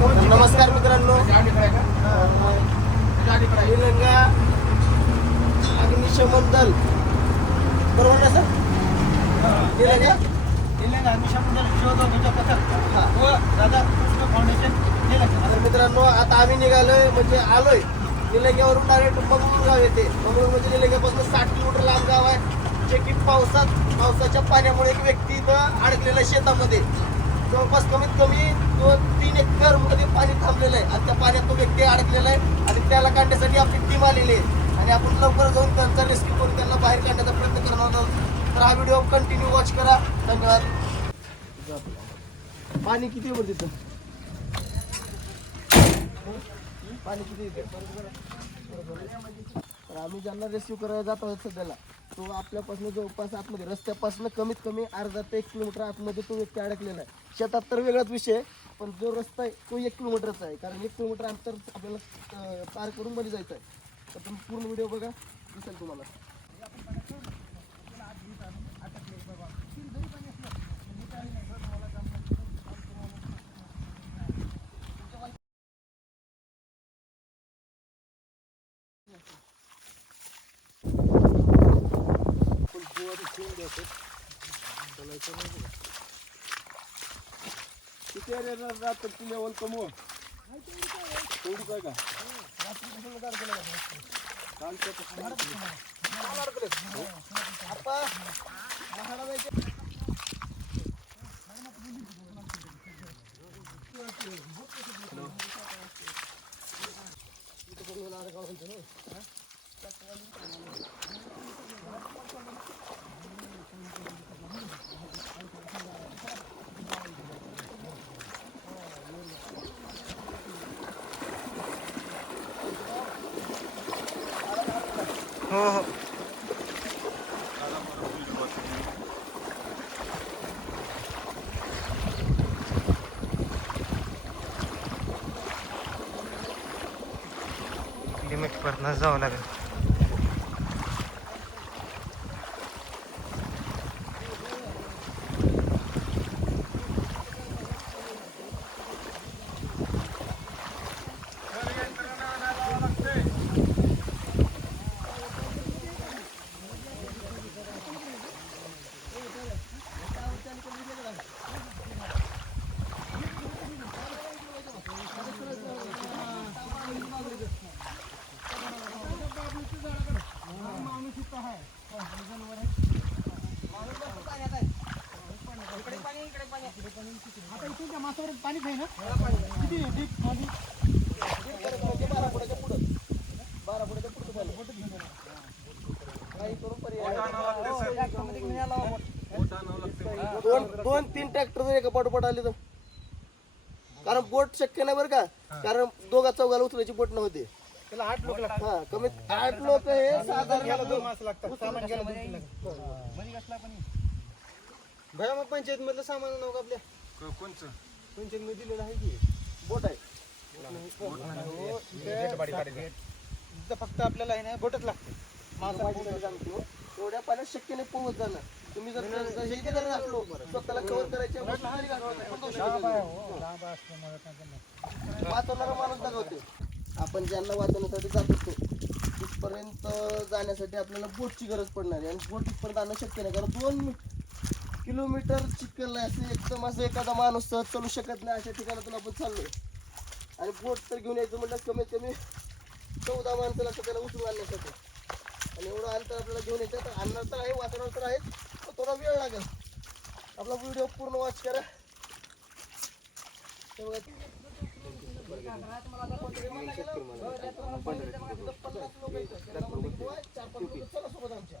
नमस्कार मित्रांनो. निलंगा अग्निशमन दल. बरोबर ना सर? निलंगा निलंगा अग्निशमन दल शोध तुझा पथक. हा. व दादा कृष्ण फाउंडेशन निलंगा मित्रांनो आता आम्ही निघालोय म्हणजे आलोय. निलंग्यावरून डायरेक्ट बंगळूर गाव येते. बंगळूर म्हणजे निलंग्यापासून साठ किलोमीटर लांब गाव आहे. जे की पावसात पावसाच्या पाण्यामुळे एक व्यक्ती इथं अडकलेला शेतामध्ये. जवळपास कमीत कमी दोन तीन एकरमध्ये पाणी थांबलेलं आहे. आणि त्या पाण्यात तो व्यक्ती अडकलेला आहे आणि त्याला काढण्यासाठी आपली टीम आलेली आहे. आणि आपण लवकर जाऊन त्यांचा रेस्क्यू करून त्यांना बाहेर काढण्याचा प्रयत्न करणार आहोत. तर हा व्हिडिओ कंटिन्यू वॉच करा. धन्यवाद. पाणी किती आहे तिथं? पाणी किती येते तर आम्ही ज्यांना रेस्क्यू करायला जात आहोत सध्याला तो आपल्यापासून जवळपास आतमध्ये रस्त्यापासून कमीत कमी अर्धा ते एक किलोमीटर आतमध्ये तो व्यक्ती अडकलेला आहे. शेतात तर वेगळाच विषय आहे, पण जो रस्ता आहे तो एक किलोमीटरचा आहे. कारण एक किलोमीटर अंतर आपल्याला पार करून मध्ये जायचं आहे. तर तुम्ही पूर्ण व्हिडिओ बघा दिसेल तुम्हाला. रात्र आहे रे रात्री लेवल कमव तेवढी काय हो हो. लिमिट जावं लागेल आता आहे ना किती डीप म्हणजे बारा फुटाच्या पुढं बारा फुटाच्या पुढं झालं काही करून पर्याय दोन दोन तीन ट्रॅक्टर जर एका पाठोपाठ आले तर कारण बोट शक्य नाही बरं का कारण दोघा चौघाला उचलायची बोट नव्हती त्याला आठ लोक लागतात हा कमीत आठ लोक हे घ्यायला साधारण दोन माणसं लागतात सामान घ्यायला दोन तीन लागतात भया मग पंचायत मधलं सामान नव्हतं आपल्या कोणचं पंचायत मध्ये दिलेलं आहे की? बोट आहे. हो, इथं इथं फक्त आपल्याला आहे ना बोटच लागते. माझं सांगतो एवढ्या पाण्यात शक्य नाही पोहोच जाणार तुम्ही जर स्वतःला कव्हर करायच्या वाचवणारा माणूस दाखवते आपण ज्यांना वाचवण्यासाठी जात असतो तिथपर्यंत जाण्यासाठी आपल्याला बोटची गरज पडणार आहे. आणि बोट तिथपर्यंत आणणं शक्य नाही कारण दोन किलोमीटर आहे असं एकदम असं एखादा माणूस सहज चालू शकत नाही अशा ठिकाणातून आपण चाललोय. आणि बोट तर घेऊन यायचं म्हटलं कमीत कमी चौदा माणसं लागतात त्याला उचलून आणण्यासाठी. आणि एवढं अंतर आपल्याला घेऊन येतं तर आणणार तर आहे वातावरण तर आहे पण थोडा वेळ लागेल. आपला व्हिडिओ पूर्ण वॉच करा. हे चार पाच लोकं चला सोबत आमच्या.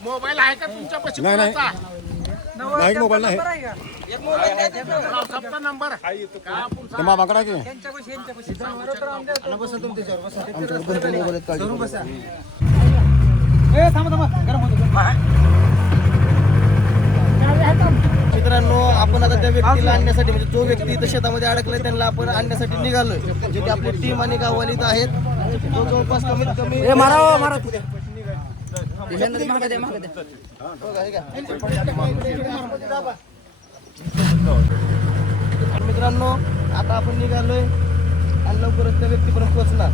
मोबाईल आहे का तुमच्या पशी नाही नाही नाही मोबाईल नाही. नंबर आहे ते मामाकडे की? आमच्याकडे मोबाईल आहेत काळजी करू. नका. मित्रांनो आपण आता त्या व्यक्तीला आणण्यासाठी म्हणजे जो व्यक्ती इथं शेतामध्ये अडकलाय त्यांना आपण आणण्यासाठी निघालोय. जे की आपली टीम आणि गाववाली इथं आहेत. तो जवळपास कमीत कमी मित्रांनो आता आपण निघालोय आणि लवकरच त्या व्यक्तीपर्यंत पोहोचणार.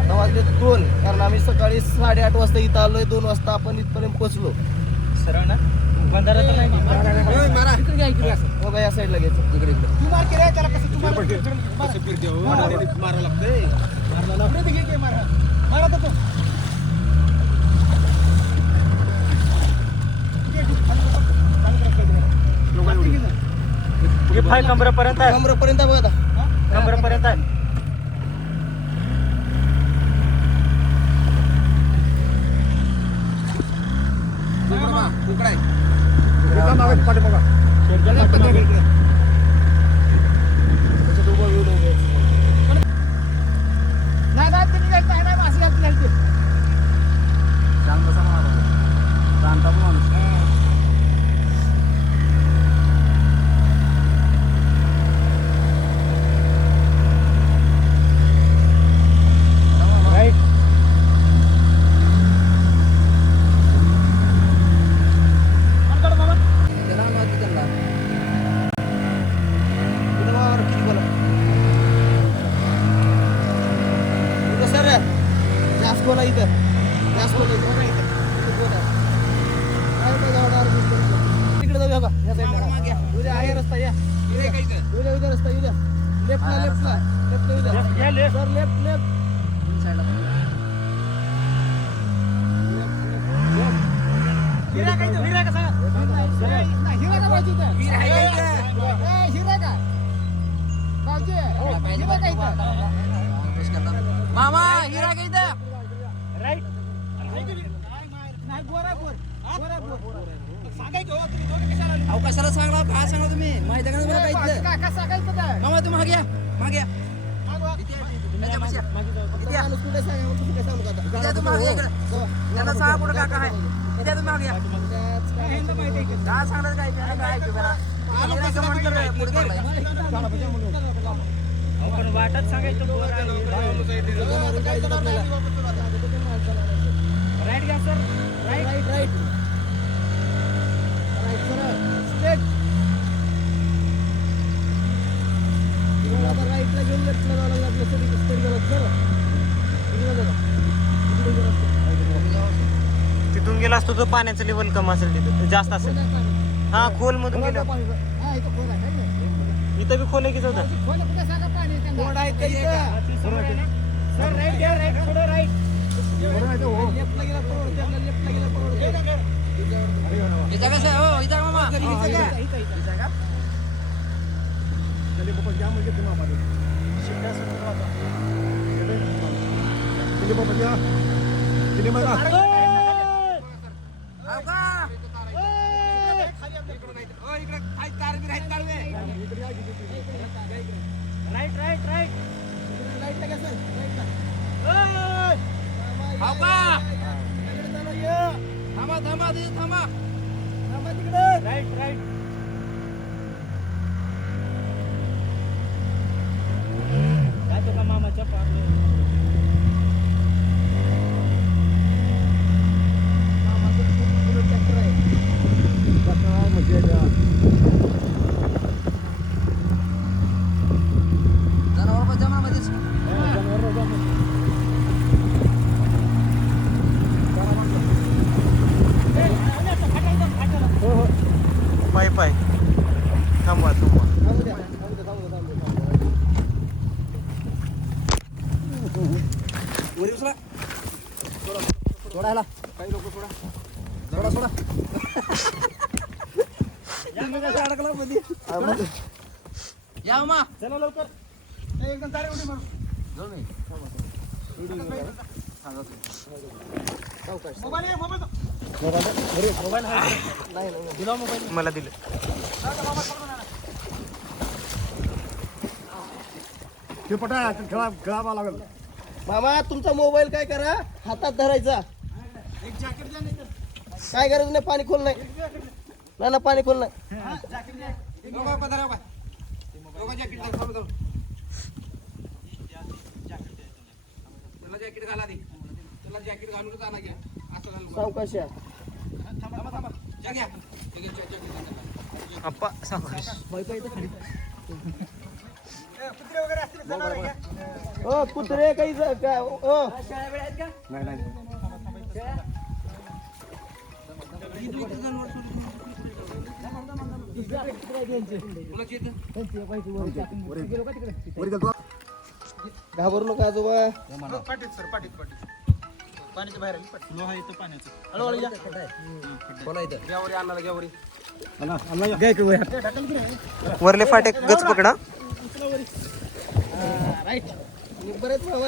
आता वाजले दोन कारण आम्ही सकाळी साडेआठ वाजता इथं आलोय दोन वाजता आपण इथपर्यंत पोहोचलो. हो का या साईडला घ्यायचं इकडे इकडे. मारा लागतंय. मारा. हे फाय कमरेपर्यंत आहे. कमरेपर्यंत बघा कमरेपर्यंत आहे. त्याच्यात उभं व्हिडिओ घ्यायचा नाही नाही ते निघायचं नाही नाही मासे घालते घालते इथं वावर किती बोला इथं सर जास्त कोणा इथं जास्त कोणा इथं बघा इथं. इथं कोण आहे? आहे का गावाला अर्ज करून? तिकडे जाऊया का या साईडला उद्या आहे रस्ता या उद्या उद्या रस्ता उद्या लेफ्टला लेफ्टला लेफ्टला उद्या सर लेफ्ट लेफ्ट हिरा काय इथं? हिरा का सांगा नाही, हिरा का पाहिजे इथं? ए, हिरा का पाहिजे हिरा का इथं? मामा हिरा का इथं? नाही गोरा गोर. गोरा गोर. सांगाय की हो कशाला आले? अहो कशाला सांगला काय तुम्ही? माहिती आहे का तुम्हाला मामा तुम्ही मागे या. मागे या. त्यांना सांगा कुठं काका आहे. इथे या तुम्ही मागे या. काय सांगणार काय ऐकू. पुढे चाललाय. राईट घ्या sir right right right sir राईटला घेऊन लेफ्टला जावं लागलं आपल्या गेलं सर. तिथून गेला असतो तो पाण्याचं लेवल कम असेल तिथं जास्त असेल. हा खोल मधून गेलं. हा इथं बी खोल आहे की होतं खोल आहे त्यांना? का इथं? सर राईट घ्या राईट थोडं राईट लेफ्टला गेला परवडते आपल्याला लेफ्टला गेला परवडते इथं कसं हो इथं मामा का? हो, इकडे खाली तार बी राहील तार बी. राईट राईट राईट राईटला घ्या सर राईटला अहो का? थांबा तिथे थांबा थांबा तिकडे राईट राईट जातो का मामाच्या पार्लर ट्रॅक्टर आहे जनावर पण जमा मध्येच पाय पाय थांबवा थांबवा थांबू द्या थांबू द्या थांबू द्या थांबू द्या सोडायला सोडा सोडा तुम्ही कसं अडकला मध्ये या मा चला लवकर ए, एकदम चालेल उडी मारू मोबाईल आहे, मोबाईल दे. मला दिलं. ते पटा खेळा खेळावा लागेल. मामा तुमचा मोबाईल काय करा? हातात धरायचा. एक जॅकेट द्या नाही तर. काय गरज नाही पाणी खोल नाही. ना ना पाणी खोल नाही. हा, जॅकेट घाल त्याला जॅकेट घाला दे त्याला जॅकेट घालूनच आणा घ्या असं घालून सावकाश आप्पा सावकाश. ओ कुत्रे काही ज- काय ओ नाही नाही कोणाची येतं? वर गेलो घाबरू नका आजोबा पाठीत सर पाठीत पाठीत पाण्याच्या बाहेर. हळूहळू या. अन्नाला. वरले फाटे गच पकडा. राईट बरं आहेत मामा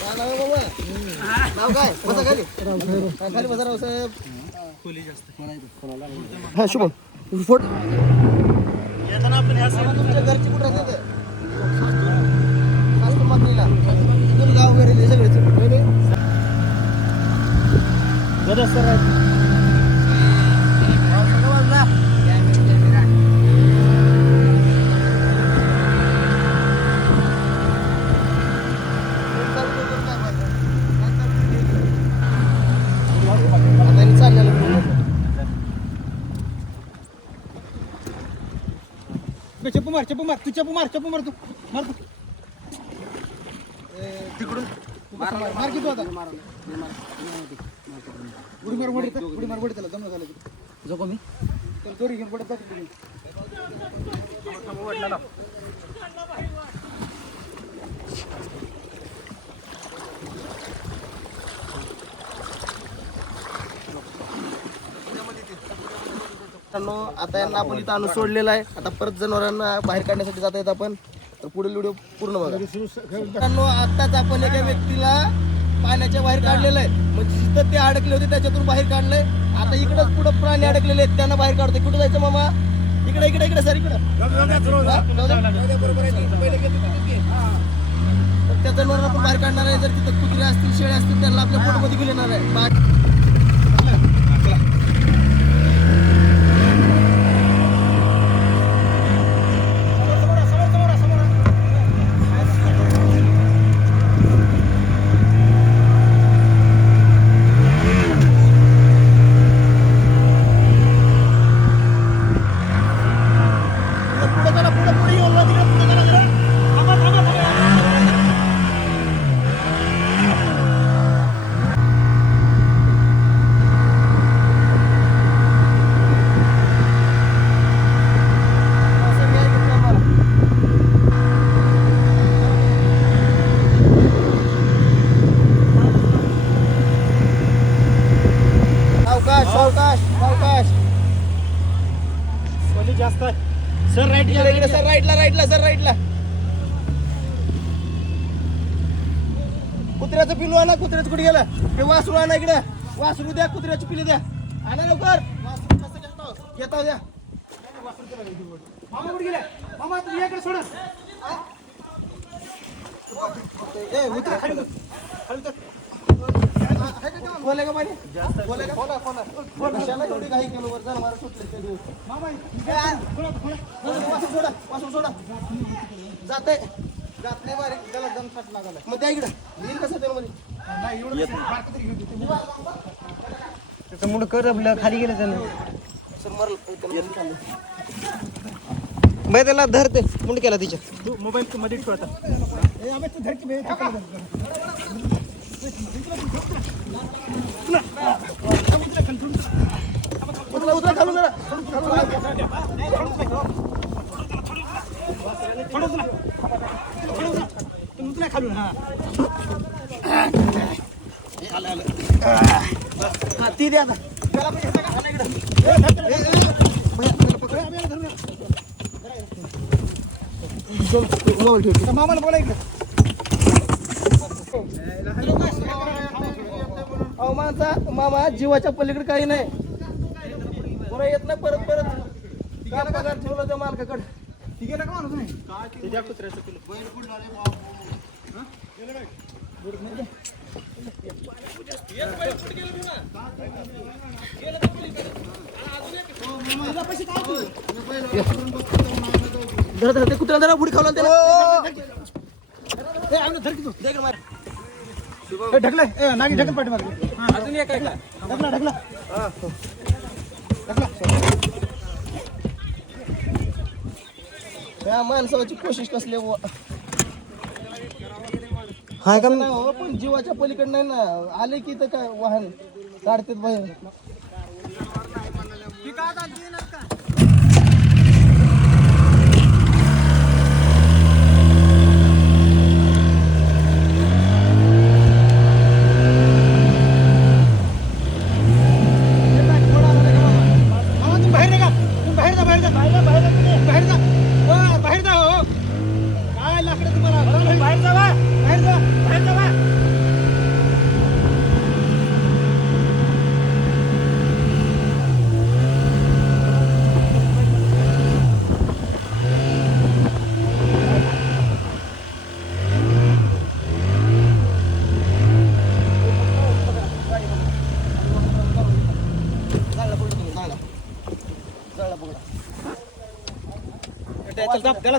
काय नाव आहे. मामा नाव काय? बसा खाली. हा, खाली बसा राव साहेब. हा शुभम. फोट मामा, तुमच्या घरची कुठं राहते ते? सासू मागणीला. इथून गाव वगैरे ते सगळेच. होय नाही? फोन चालू करून काय फायदा? काय चालू आहे? आता यांनी चाललेलं बघू. बे, चप्पू मार चप्पू मार तू चप्पू मार चप्पू मार तू मार तू ए, तिकडून मार मार किती होता उडी मार वडी उडी मार वडी त्याला जमलं झालं जो कमी त्याला दोरी घेऊन पडत जातो तिकडे. मित्रांनो आता यांना आपण इथं आणून सोडलेलं आहे. आता परत जनावरांना बाहेर काढण्यासाठी जात आहेत आपण. तर पुढील व्हिडिओ पूर्ण बघा. आताच आपण एका व्यक्तीला पाण्याच्या बाहेर काढलेलं आहे. म्हणजे जिथं ते अडकले होते त्याच्यातून बाहेर काढलंय. आता इकडंच पुढं प्राणी अडकलेले आहेत त्यांना बाहेर काढतोय. कुठं जायचं मामा? इकडे इकडे इकडे सर इकडं. त्या जनावरांना पण बाहेर काढणार आहे जर तिथं कुत्रे असतील शेळे असतील त्यांना आपल्या फोटोमध्ये घेऊन येणार आहे बाकी पुढे चला पुढे पुढे येऊन जा तिकडे पुढे चला जरा. थांबा थांबा थांबा असं घ्या इकडे आम्हाला. सावकाश सावकाश सावकाश जास्त सर राईट इकडे इकडे सर राईटला राईटला सर राईटला कुत्र्याचं पिलू आणा कुत्र्याचं कुठे गेलं? हे वासरू आणा इकडे. वासरू द्या कुत्र्याची पिली द्या. आणा लवकर. वासरू कसं घेतो? घेता द्या. मामा कुठे गेले मामा तुम्ही याकडे सोडा. ए उतरा खाली उतर. खाली उतर. खोल आहे का पाणी खोल आहे का? खोला खोला कशाला एवढी घाई केलं वर जनावर सुटले त्या दिवस आ. वासू सोडा वासू सोडा. जाते जात नाही बारीक त्याला दम छाट लागायला मग त्या इकडं. येईल कसं त्यामध्ये त्याचं मुंड करपलं खाली गेलं त्यानं. सर मरल. बाई त्याला धरते. मुंड केला तिच्या. मोबाईल मध्ये ठेव आता. उतरा उतरा खालून जरा खालून लाग. हा हा ती द्या का? मामाला बोला इकडे अहो माणसा मामा जीवाच्या पलीकडे काही नाही. पुन्हा येत नाही परत परत. का पगार ठेवला त्या मालकाकडे? ठीक आहे का माणूस नाही त्याच्या कुत्र्याचं धर धर ते कुत्र्या जरा बुडी खावला त्याला. ए आम्ही धर की तू. दे इकडं मार. ए ढकला ए नागी ढकल पाठी मागे अजून एक ढकला ढकला. या माणसाची कोशिश कसली. हाय का? नाही हो पण जीवाच्या पलीकडे नाही ना आले की तर काय वाहन काढतात बाहेर मामा तुम्ही बाहेर निघा तुम्ही बाहेर जा बाहेर जा बाहेर जा बाहेर जा तुम्ही. बाहेर जा हो, बाहेर जा हो काय लाकडं तुम्हाला बाहेर जा बा. बाहेर जा बाहेर जा बा. जाळला पकडा तुम्ही, जाळला. जाळला पकडा. त्याला दाब त्याला दाब त्याला दाब. हा, हा. पकडा, जाळला, जाळला पकडा. तिला आता घाबरले त्याने already. लाथ घालत तुला काय करत नाही. अहो, ते नाही म्हणत, धरा म्हणलं काय. धरा त्यांचा हात चल आता त्याला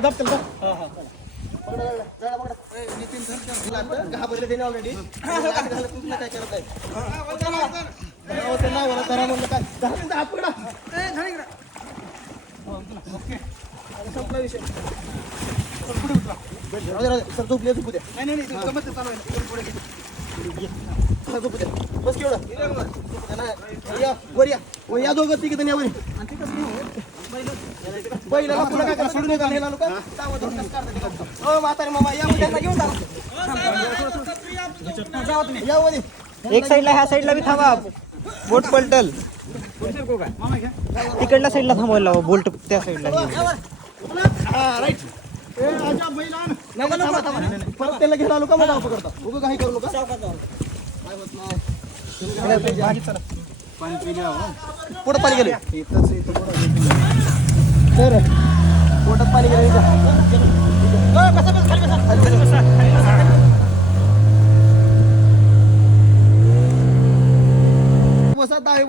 विषय. राहू दे, राहू दे. सर झोपले द्या नाही नाही नाही चालू आहे पुढे घे. झोपू द्या बस केवढं झोपू द्या, या वर या वर या दोघं तिघे या वर पहिल्याला पुन्हा काय करा? सोडून येतो नेला लोक हो म्हातारे मामा या यांना घेऊन जा ये. एक साईडला ह्या साईडला बी थांबा. बोट पलटल. तिकडल्या साईडला थांबवायला लावा बोल्ट त्या साईडला हा, राईट. परत त्याला घ्यायला आलो का? पकडता उगं काही करू नका. काय होत नाही पोटात पाणी गेले. तर पोटात पाणी गेलं बसा. दहावी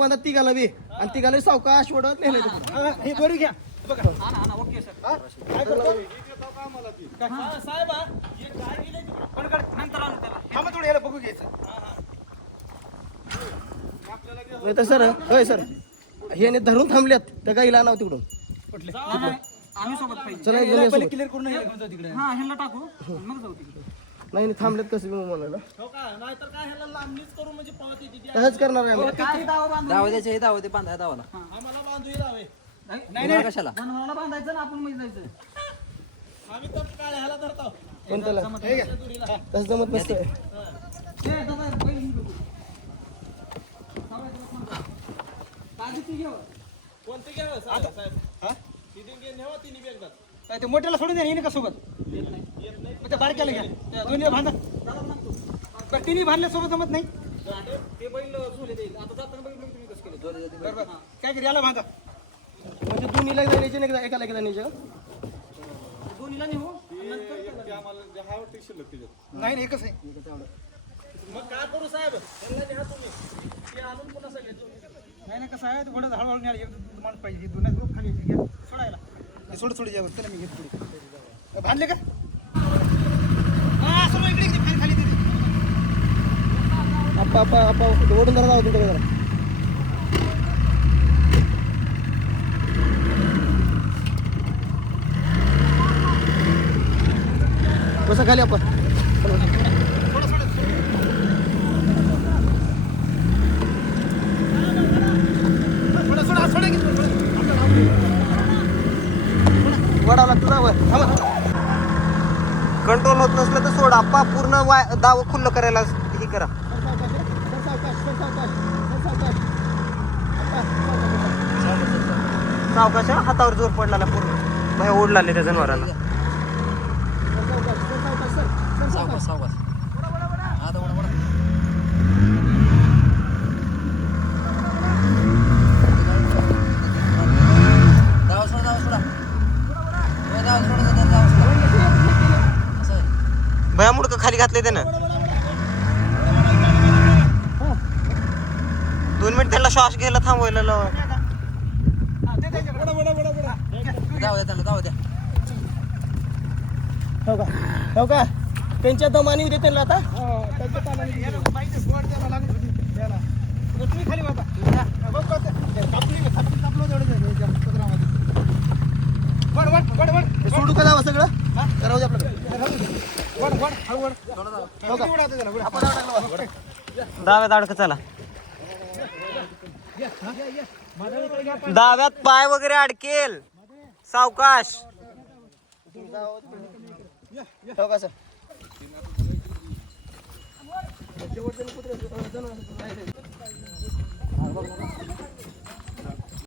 आणि सावकाश वडत नेले हा, हे घ्या. बघा. घ्यायचं. सर होय सर. हे धरून थांबल्यात. त्या गाईला नाव तिकडून. कुठले आम्ही सोबत पाहिजे. चला एक जण या सोबत. क्लिअर करून हे घेऊन जाऊ तिकडे. हा ह्याला टाकू. मग जाऊ तिकडे. नाही नाही, थांबलेत कसं मी म्हणाला तसंच करणार आहे आम्ही. दावा द्यायचे हे दावा ते बांधा दावाला नाही तुम्हाला कशाला? जनावराला बांधायचं ना आपण मध्ये जायचं. पण त्याला तसं जमत नसतं ए, दादा, बैल घेऊन बघू. सावळ्याचं बस म्हणतो. ताजी ती घेऊ. काय ते मोठ्याला सोडून द्या येणे का सोबत? मग त्या बारक्याला घ्या. त्या दोन्ही बांधा बरं तिन्ही बांधल्या सोबत जमत नाही? ते बैल झोले देईल आता जाताना बैल तुम्ही कसं केलं. काय करी याला बांधा. म्हणजे दोन्हीला एकदा न्यायचे नाही एकाला एकदा न्यायचे का? दोन्हीला नेऊ? नाही नाही, एकच आहे. मग काय करू साहेब? नाही नाही कसं आहे थोडं हळूहळू न्यायला एक माणूस पाहिजे दोन आहेत, खाली घे, सोडायला. हे सोड सोडी या त्याला मी घेत पुढे. बांधले का? हा सर्व इकडे इकडे, खाली खाली तिथे. आप्पा आप्पा आप्पा ओढून जरा जाऊ तुमच्याकडे जरा. कसं खाली आपण सोडा सोडा सोडा की सोडा. वडावं लागतं. कंट्रोल होत नसलं तर सोड. आप्पा पूर्ण वाय दाव खुल्लं करायला हे करा. सावकाश, हातावर जोर पडला पूर्ण. बाहेर ओढलाले त्या जनावरांना. सावकाश, सावकाश, सर. सर सावकाश. भया मुडकं खाली घातले त्यानं. दोन मिनिट त्यांना श्वास घ्यायला थांबवायला लावा. हा, दे त्याच्याकडे. वडा, वडा, वडा, वडा. हो का? हो का? त्यांच्या दमाने देते त्यांना आता. हो, तुम्ही खाली बघ, सोडू का जावं सगळं? करावं दे आपल्याकडे. वड, वड, हळू वड. किती वड आता त्याला, वड. आपण जाऊ टाकलं बा. डाव्यात अडक चला. डाव्यात पाय वगैरे अडकेल. सावकाश.